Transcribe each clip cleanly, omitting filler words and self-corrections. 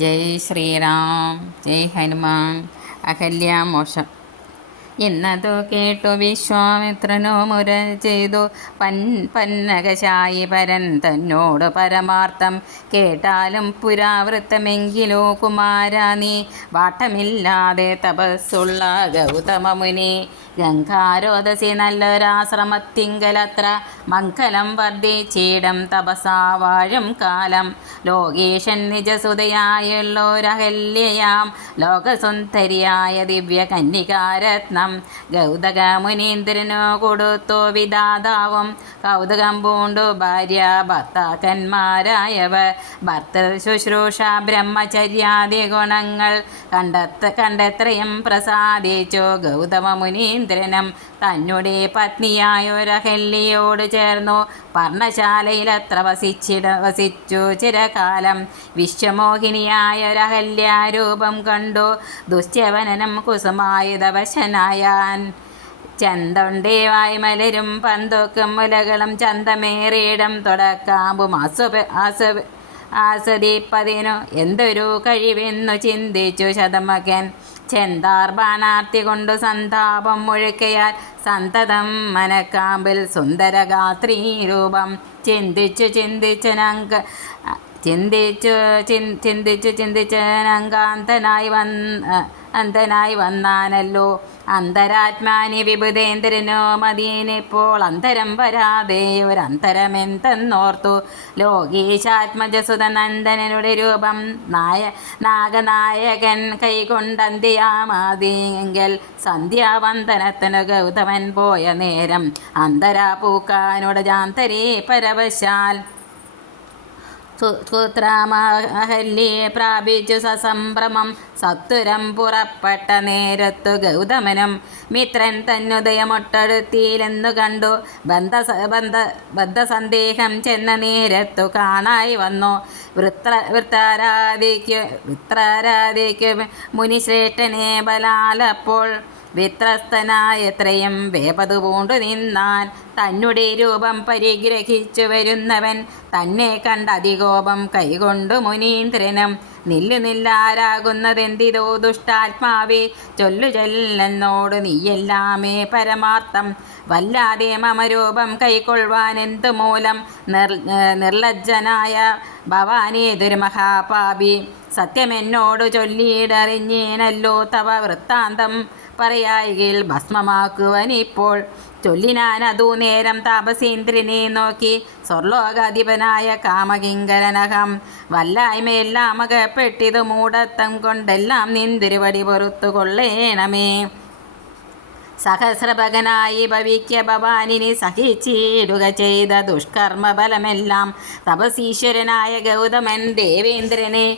ജയ് ശ്രീറാം, ജയ് ഹനുമാൻ. അഹല്യാമോഷം എന്നതു കേട്ടു വിശ്വാമിത്രനോ മുര ചെയ്തു പന്നകശായി പരൻ തന്നോട് പരമാർത്ഥം കേട്ടാലും പുരാവൃത്തമെങ്കിലോ കുമാരാ നീ വാട്ടമില്ലാതെ തപസ്സുള്ള ഗൗതമമുനി ഗംഗാരോദസി നല്ലൊരാശ്രമത്തിങ്കലത്ര മംഗലം വർദ്ധിച്ചിടം തപസാ വാഴും കാലം ലോകേശൻ നിജസുതയായുള്ളൊരഹല്യയാം ലോകസുന്ദരിയായ ദിവ്യ കന്യകാരത്നം ഗൗതക മുനീന്ദ്രനു കൊടുത്തു വിധാതാവും കൗതുകം പൂണ്ടു ഭാര്യ ഭർത്താക്കന്മാരായവർ ഭർത്തൃ ശുശ്രൂഷ ബ്രഹ്മചര്യാദി ഗുണങ്ങൾ കണ്ടെത്രയും പ്രസാദിച്ചു ഗൗതമ മുനീന്ദ്രനും തന്നെ പത്നിയായൊരഹല്യയോട് ചേർന്നു പർണശാലയിലത്ര വസിച്ചു ചിരകാലം. വിശ്വമോഹിനിയായൊരഹല്യാരൂപം കണ്ടു ദുശ്യവനനം കുസുമായുധവശനായാൻ ചന്തൊണ്ടേ വായ്മലരും പന്തൊക്കും മുലകളും ചന്തമേറിയിടം തുടക്കാമ്പും ആസ്വദിപ്പതിനു എന്തൊരു കഴിവെന്നു ചിന്തിച്ചു ശതമകൻ. ചെന്താർ ബാണാർത്തി കൊണ്ടു സന്താപം മുഴുക്കയാൽ സന്തതം മനക്കാമ്പിൽ സുന്ദരഗാത്രീ രൂപം ചിന്തിച്ചനങ്കാന്തനായി വന്നാനല്ലോ. അന്തരാത്മാനി വിഭുതേന്ദ്രനോ മദീനിപ്പോൾ അന്തരം വരാതെ ഒരന്തരമെന്തെന്നോർത്തു. ലോകീശാത്മജസുതനന്ദനനുടെ രൂപം നാഗനായകൻ കൈകൊണ്ടന്തിയാമാതിയെങ്കിൽ സന്ധ്യാവന്ദനത്തിനു ഗൗതമൻ പോയ നേരം അന്തരാ പൂക്കാനുട ജാന്തരേ പരവശാൽ പുത്രാമഹല്യെ പ്രാപിച്ചു സസംഭ്രമം സത്വരം പുറപ്പെട്ട നേരത്തു ഗൗതമനും മിത്രൻ തന്നുദയമൊട്ടടുത്തിയിലെന്നു കണ്ടു. ബദ്ധസന്ദേഹം ചെന്ന നേരത്തു കാണായി വന്നു. വൃത്രാരാധിക്കു മുനിശ്രേഷ്ഠനെ ബലാലപ്പോൾ വിത്രസ്തനായത്രയും വേപതു പൂണ്ടു നിന്നാൻ. തന്നെ രൂപം പരിഗ്രഹിച്ചു വരുന്നവൻ തന്നെ കണ്ട അതികോപം കൈകൊണ്ടു മുനീന്ദ്രനും നില്ലാരാകുന്നതെന്തിതോ ദുഷ്ടാത്മാവേ ചൊല്ലെന്നോട് നീയെല്ലാമേ പരമാർത്ഥം വല്ലാതെ മമരൂപം കൈക്കൊള്ളുവാൻ എന്തു മൂലം നിർലജ്ജനായ ഭവാനേതൊരു മഹാപാപി സത്യമെന്നോട് ചൊല്ലിയിടറിഞ്ഞേനല്ലോ തവ വൃത്താന്തം പറയായികയിൽ ഭസ്മമാക്കുവാനിപ്പോൾ ചൊല്ലിനാനതു നേരം താപസേന്ദ്രനെ നോക്കി സ്വർലോകാധിപനായ കാമകിങ്കരനകം വല്ലായ്മയെല്ലാം അകപ്പെട്ടിതു മൂഢത്തം കൊണ്ടെല്ലാം നിന്തിരുവടി പൊറുത്തു കൊള്ളേണമേ. സഹസ്രഭകനായി ഭവിക്ക ഭവാനിനെ സഹിച്ചിടുക ചെയ്ത ദുഷ്കർമ്മഫലമെല്ലാം തപസീശ്വരനായ ഗൗതമൻ ദേവേന്ദ്രനെ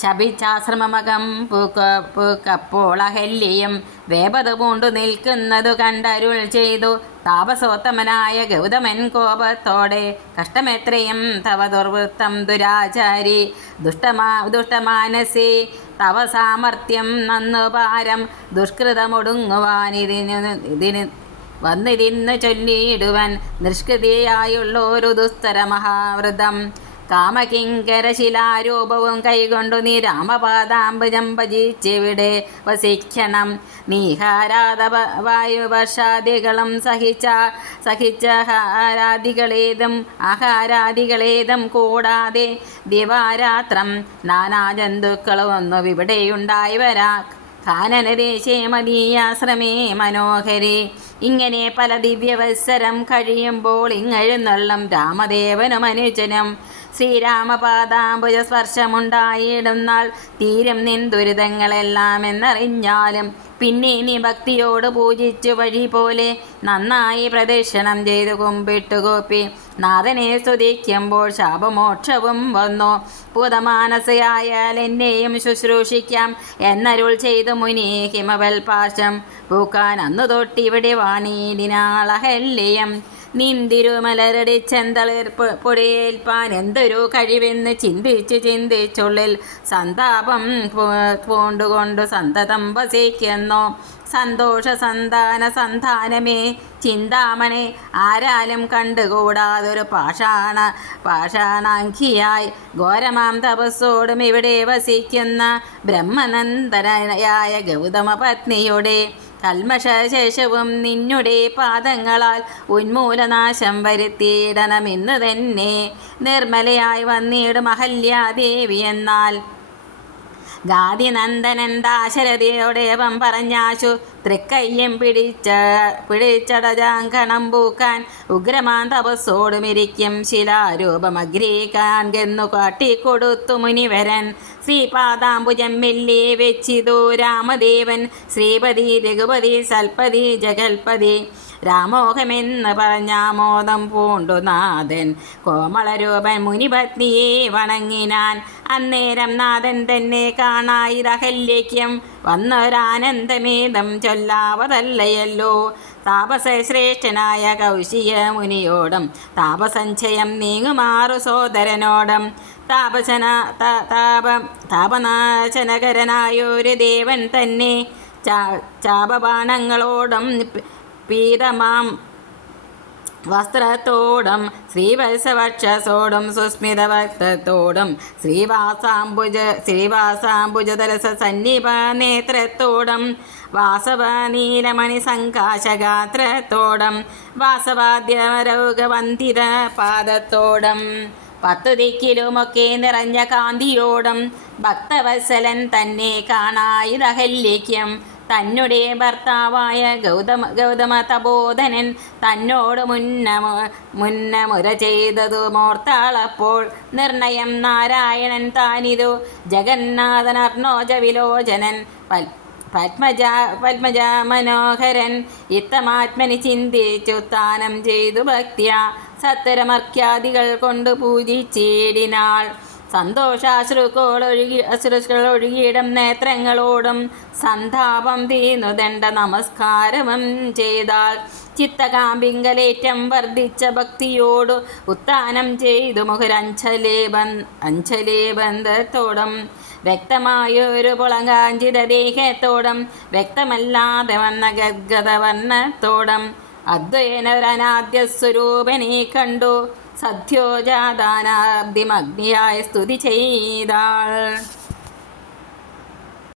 ശപിച്ചാശ്രമമകം പൂക്കപ്പോൾ അഹല്യയും വേപത പൂണ്ടു നിൽക്കുന്നതു കണ്ടരുൾ ചെയ്തു. താപസോത്തമനായ ഗൗതമൻ കോപത്തോടെ കഷ്ടമെത്രയും തവ ദുർവൃത്തം ദുരാചാരി ദുഷ്ടമാനസേ തവ സാമർത്ഥ്യം നന്നു പാരം ദുഷ്കൃതമൊടുങ്ങുവാനിതിന് വന്നിതിന്ന് ചൊല്ലിയിടുവൻ നിഷ്കൃതിയായുള്ളൊരു ദുസ്തര മഹാവൃതം. കാമകിങ്കരശിലാരൂപവും കൈകൊണ്ടു നീ രാമപാദാംബുജം ഭജിച്ചിവിടെ വസിക്കണം. നീഹാരാധ വായുവർഷാദികളും സഹിച്ച ആഹാരാദികളേതും കൂടാതെ ദിവാരാത്രം നാനാജന്തുക്കളും ഒന്നും ഇവിടെയുണ്ടായി വരാ. കാനനദേശേ മദീയാശ്രമേ മനോഹരി. ഇങ്ങനെ പല ദിവ്യവത്സരം കഴിയുമ്പോൾ ഇങ്ങെഴുന്നള്ളും രാമദേവനും അനുജനും ശ്രീരാമപാദാംബുജ സ്പർശമുണ്ടായിടുന്നാൾ തീരും നിൻ ദുരിതങ്ങളെല്ലാം എന്നറിഞ്ഞാലും പിന്നെ നീ ഭക്തിയോട് പൂജിച്ചു വഴി പോലെ നന്നായി പ്രദക്ഷിണം ചെയ്തു കുമ്പിട്ടുകൂപ്പി നാഥനെ സ്തുതിക്കുമ്പോൾ ശാപമോക്ഷവും വന്നു. പൂതമാനസയായാൽ എന്നെയും ശുശ്രൂഷിക്കാം എന്നരുൾ ചെയ്തു മുനി ഹിമവൽ പാശം പൂക്കാൻ അന്നു തൊട്ടിവിടെ വാണിയിടിനാളഹല്യം. നിന്തിരുമലരടി ചെന്തളിർ പൊടിയേൽപ്പാൻ എന്തൊരു കഴിവെന്ന് ചിന്തിച്ചുള്ളിൽ സന്താപം പൂണ്ടുകൊണ്ട് സന്തതം വസിക്കുന്നു. സന്തോഷ സന്താനമേ ചിന്താമണി ആരാലും കണ്ടുകൂടാതൊരു പാഷാണാങ്കിയായി ഘോരമാം തപസ്സോടും ഇവിടെ വസിക്കുന്ന ബ്രഹ്മനന്ദനായ ഗൗതമ പത്നിയുടെ കൽമശേഷവും നിന്നുടെ പാദങ്ങളാൽ ഉന്മൂലനാശം വരുത്തിയിടണമെന്ന് തന്നെ നിർമ്മലയായി വന്നിടും അഹല്യാദേവി. എന്നാൽ ഗാദിനന്ദനൻ ദാശരഥിയോടേവം പറഞ്ഞാശു തൃക്കയ്യം പിടിച്ചടജാങ്കണം പൂക്കാൻ ഉഗ്രമാൻ തപസ്സോടുമിരിക്കും ശിലാരൂപമഗ്രഹിക്കാൻകെന്നു കാട്ടിക്കൊടുത്തു മുനിവരൻ. ശ്രീപാദാംബുജം മെല്ലെ വെച്ചിതു രാമദേവൻ ശ്രീപതി രഘുപതി സൽപതി ജഗൽപതി രാമോഹമെന്ന് പറഞ്ഞാമോദം പൂണ്ടു നാഥൻ കോമളരൂപൻ മുനിപത്നിയെ വണങ്ങിനാൻ. അന്നേരം നാഥൻ തന്നെ കാണായിരഹല്യയ്ക്കും വന്നൊരാനന്ദമേദം ചൊല്ലാവതല്ലയല്ലോ. താപസശ്രേഷ്ഠനായ കൗശിയ മുനിയോടും താപസഞ്ചയം നീങ്ങുമാറു സോദരനോടും താപനാശനകരനായൊരു ദേവൻ തന്നെ ചാപബാണങ്ങളോടും പീതമാം വസ്ത്രത്തോടും ശ്രീവത്സവക്ഷസോടും സുസ്മിത ഭക്തത്തോടും ശ്രീവാസാംബുജതലസ സന്നിപ നേത്രത്തോടും വാസവ നീലമണി സംകാശഗാത്രത്തോടും വാസവാദ്യമരൗകവന്തിത പാദത്തോടും 10 ദിക്കിലുമൊക്കെ നിറഞ്ഞ കാന്തിയോടും ഭക്തവത്സലൻ തന്നെ കാണായിരഹല്യയ്ക്കും തന്നെ ഭർത്താവായ ഗൗതമ തപോധനൻ തന്നോട് മുന്നമുര ചെയ്തതു മോർത്താളപ്പോൾ നിർണയം നാരായണൻ താനിതു ജഗന്നാഥനർണോജ വിലോചനൻ പത്മജ മനോഹരൻ ഇത്തമാത്മനി ചിന്തിച്ചു സ്ഥാനം ചെയ്തു ഭക്തിയ സത്തരമർക്യാദികൾ കൊണ്ട് പൂജിച്ചിടിനാൾ. അശ്രുക്കളൊഴുകിയിടം നേത്രങ്ങളോടും സന്താപം തീർന്നു ദണ്ഡ നമസ്കാരവും ചെയ്താൽ. ചിത്തകാമ്പിങ്കലേറ്റം വർദ്ധിച്ച ഭക്തിയോടു ഉത്ഥാനം ചെയ്തു മുഖരഞ്ജലേബന്ധത്തോടും വ്യക്തമായൊരു പുളങ്കാഞ്ചിത ദേഹത്തോടും വ്യക്തമല്ലാതെ വന്ന ഗദ്ഗതവർണ്ണത്തോടും അദ്വൈനൊരനാദ്യ സ്വരൂപനെ കണ്ടു സദ്യോജാതാനാബ്ദിമഗ്നിയായി സ്തുതി ചെയ്താൾ.